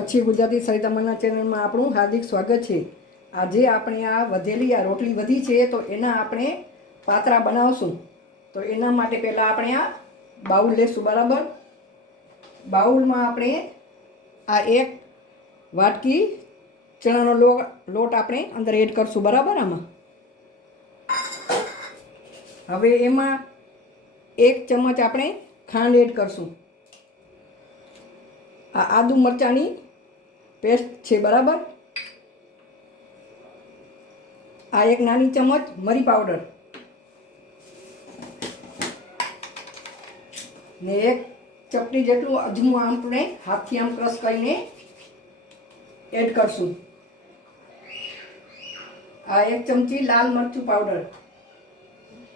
કચ્છી ગુજરાતી સરિતામણના ચેનલમાં આપણું હાર્દિક સ્વાગત છે। આજે આપણે આ વધેલી આ રોટલી વધી છે તો એના આપણે પાતરા બનાવશું। તો એના માટે પહેલાં આપણે આ બાઉલ લેશું। બરાબર, બાઉલમાં આપણે આ એક વાટકી ચણાનો લોટ આપણે અંદર એડ કરશું। બરાબર, આમાં હવે એમાં 1 ચમચ આપણે ખાંડ એડ કરશું। આ આદુ મરચાંની પેસ્ટ છે। બરાબર, આ 1 નાની ચમચ મરી પાવડર ને 1 ચપટી જેટલું અજમું આપણે હાથથી આમ ક્રશ કરીને એડ કરશું। આ 1 ચમચી લાલ મરચું પાવડર,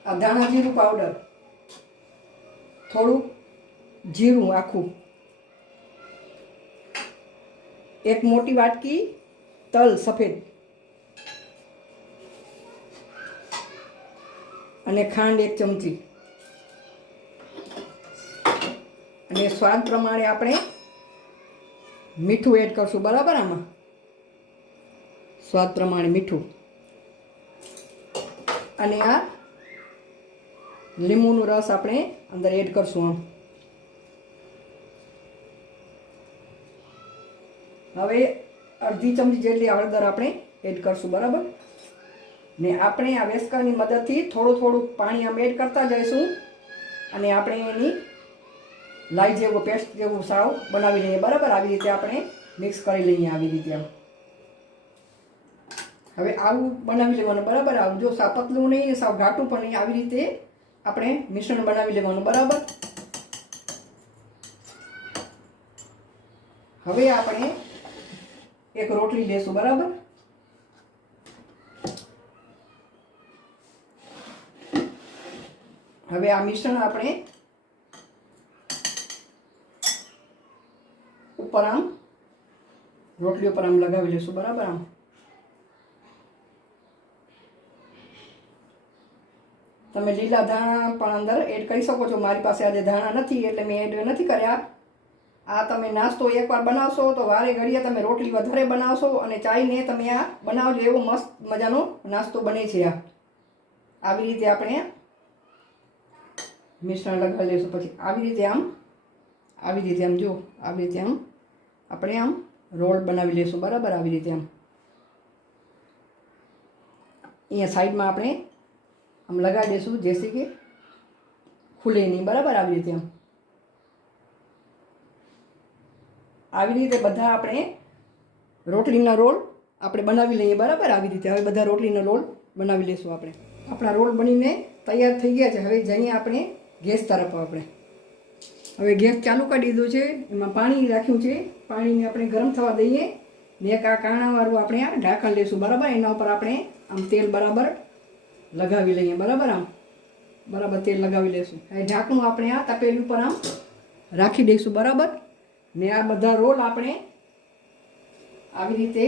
આ ધાણા જીરું પાવડર, થોડું જીરું આખું, 1 મોટી વાટકી તલ સફેદ અને ખાંડ 1 ચમચી અને સ્વાદ પ્રમાણે આપણે મીઠું એડ કરશું। બરાબર, આમાં સ્વાદ પ્રમાણે મીઠું અને આ લીંબુનો રસ આપણે અંદર એડ કરશું। હવે અડધી ચમચી જેટલી હળદર આપણે એડ કરશું। બરાબર, ને આપણે આ વેસ્કરની મદદથી થોડું પાણી આમ એડ કરતા જઈશું અને આપણે એની લાઈ જેવું પેસ્ટ જેવું સાવ બનાવી લઈએ। બરાબર, આવી રીતે આપણે મિક્સ કરી લઈએ આવી રીતે આમ। હવે આવું બનાવી લેવાનું। બરાબર, આવું જો સાવ પતલું નહીં ને સાવ ઘાટું પણ નહીં, આવી રીતે આપણે મિશ્રણ બનાવી લેવાનું। બરાબર, હવે આપણે એક રોટલી લેશું। બરાબર, હવે આ મિશ્રણ આપણે ઉપર આમ રોટલી ઉપર આમ લગાવી લેશું। બરાબર, આમ તમે લીલા ધાણા પણ અંદર એડ કરી શકો છો। મારી પાસે આજે ધાણા નથી એટલે મેં એડ નથી કર્યા। આ તમે નાસ્તો એકવાર બનાવશો તો વારે ઘડીએ તમે રોટલી વધારે બનાવશો અને ચાઈને તમે આ બનાવજો, એવો મસ્ત મજાનો નાસ્તો બને છે। આ આવી રીતે આપણે મિશ્રણ લગાવી લઈશું। પછી આવી રીતે આમ જો આવી રીતે આમ આપણે આમ રોલ બનાવી લઈશું। બરાબર, આવી રીતે આમ અહીંયા સાઈડમાં આપણે આમ લગાવી દઈશું જેથી કે ખુલે નહીં। બરાબર, આવી રીતે આમ આવી રીતે બધા આપણે રોટલીના રોલ આપણે બનાવી લઈએ। બરાબર, આવી રીતે હવે બધા રોટલીના રોલ બનાવી લઈશું આપણે। આપણા રોલ બનીને તૈયાર થઈ ગયા છે। હવે જઈએ આપણે ગેસ તરફ। આપણે હવે ગેસ ચાલુ કરી દીધું છે, એમાં પાણી રાખ્યું છે, પાણીને આપણે ગરમ થવા દઈએ ને એક આ કાણાવાળું આપણે આ ઢાંકણ લઈશું। બરાબર, એના ઉપર આપણે આમ તેલ બરાબર લગાવી લઈએ। બરાબર, આમ બરાબર તેલ લગાવી લઈશું। હવે ઢાંકણું આપણે આ તપેલી ઉપર આમ રાખી દઈશું। બરાબર, ને આ બધા રોલ આપણે આવી રીતે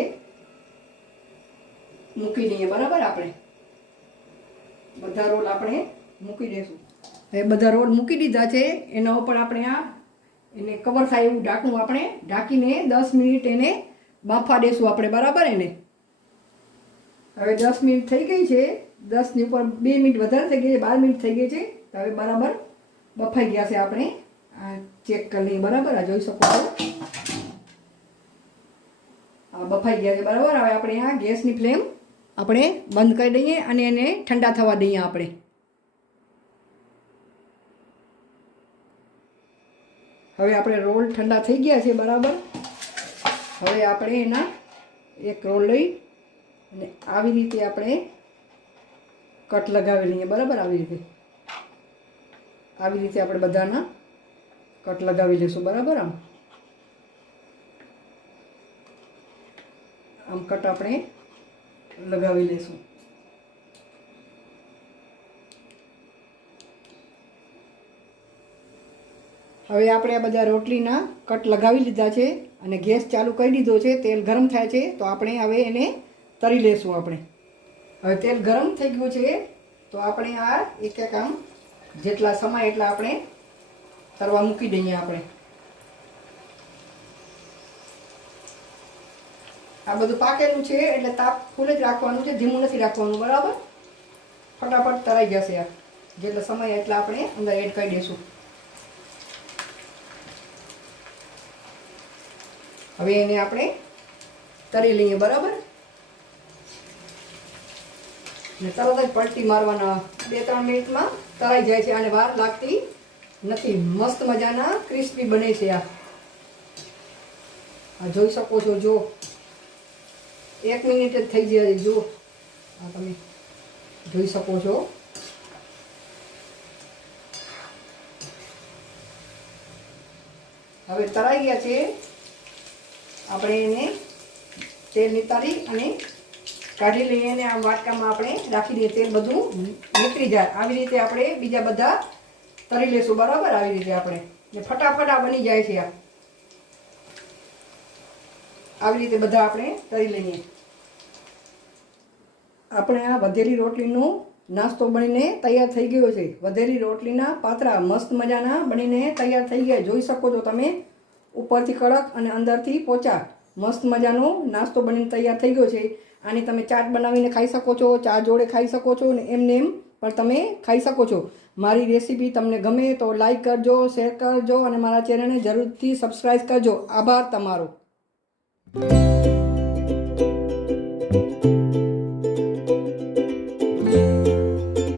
મૂકી દઈએ। બરાબર, આપણે બધા રોલ આપણે મૂકી દઈશું। હવે બધા રોલ મૂકી દીધા છે, એના ઉપર આપણે આ એને કવર થાય એવું ઢાંકણું આપણે ઢાંકીને 10 મિનિટ એને બાફવા દઈશું આપણે। બરાબર, એને હવે 10 મિનિટ થઈ ગઈ છે, 10ની ઉપર 2 મિનિટ વધારે થઈ ગઈ છે, 12 મિનિટ થઈ ગઈ છે। તો હવે બરાબર બફાઈ ગયા છે, આપણે આ ચેક કરી લઈએ। બરાબર, આ જોઈ શકો છો આ બફાઈ ગયા છે। બરાબર, હવે આપણે આ ગેસની ફ્લેમ આપણે બંધ કરી દઈએ અને એને ઠંડા થવા દઈએ આપણે। હવે આપણે રોલ ઠંડા થઈ ગયા છે। બરાબર, હવે આપણે એના એક રોલ લઈ અને આવી રીતે આપણે કટ લગાવી લઈએ। બરાબર, આવી રીતે આપણે બધાના કટ લગાવી લઈશું। બરાબર, આમ કટ આપણે લગાવી લઈશું। હવે આપણે આ બધા રોટલીના કટ લગાવી લીધા છે અને ગેસ ચાલુ કરી દીધો છે, તેલ ગરમ થાય છે તો આપણે હવે એને તળી લેશું। આપણે હવે તેલ ગરમ થઈ ગયું છે તો આપણે આ એક આમ જેટલા સમય એટલા આપણે તરવા મૂકી દઈએ। આપણે આ બધું પાકેલું છે એટલે તાપ ફૂલ જ રાખવાનું છે, ધીમું નથી રાખવાનું, બરાબર. ફટાફટ તરાઈ જશે આ, જેટલો સમય એટલે આપણે અંદર એડ કરી દઈશું. હવે એને આપણે તરી લઈએ, બરાબર. ને તરત જ પલટી મારવાના, 2-3 મિનિટમાં તરાઈ જાય છે, આને વાર લાગતી નથી. મસ્ત મજાના ક્રિસ્પી બને છે આ જોઈ શકો છો. જો 1 મિનિટ જ થઈ જાય, જો આ તમે જોઈ શકો છો. હવે તરાઈ ગયા છે, આપણે એને તેલ નિતારી અને કાઢી લઈએ અને આ વાટકામાં આપણે રાખી દઈએ, તેલ બધું નીકળી જાય. આવી રીતે આપણે બીજા બધા તરી લેશું, બરાબર. આવી રીતે આપણે ફટાફટ આ બની જાય છે. આવી રીતે બધા આપણે તરી લઈએ. આપણે આ વધેલી રોટલીનો નાસ્તો બનીને તૈયાર થઈ ગયો છે. વધેલી રોટલીના પાતરા મસ્ત મજાના બનીને તૈયાર થઈ ગયા, જોઈ શકો છો તમે. ઉપરથી કડક અને અંદરથી પોચા, મસ્ત મજાનો નાસ્તો બનીને તૈયાર થઈ ગયો છે. આની તમે ચાટ બનાવીને ખાઈ શકો છો, ચા જોડે ખાઈ શકો છો, અને એમને એમ પણ તમે ખાઈ શકો છો. મારી રેસીપી તમને ગમે તો લાઈક કરજો, શેર કરજો અને મારા ચેનલને જરૂરથી સબસ્ક્રાઈબ કરજો. આભાર તમારો.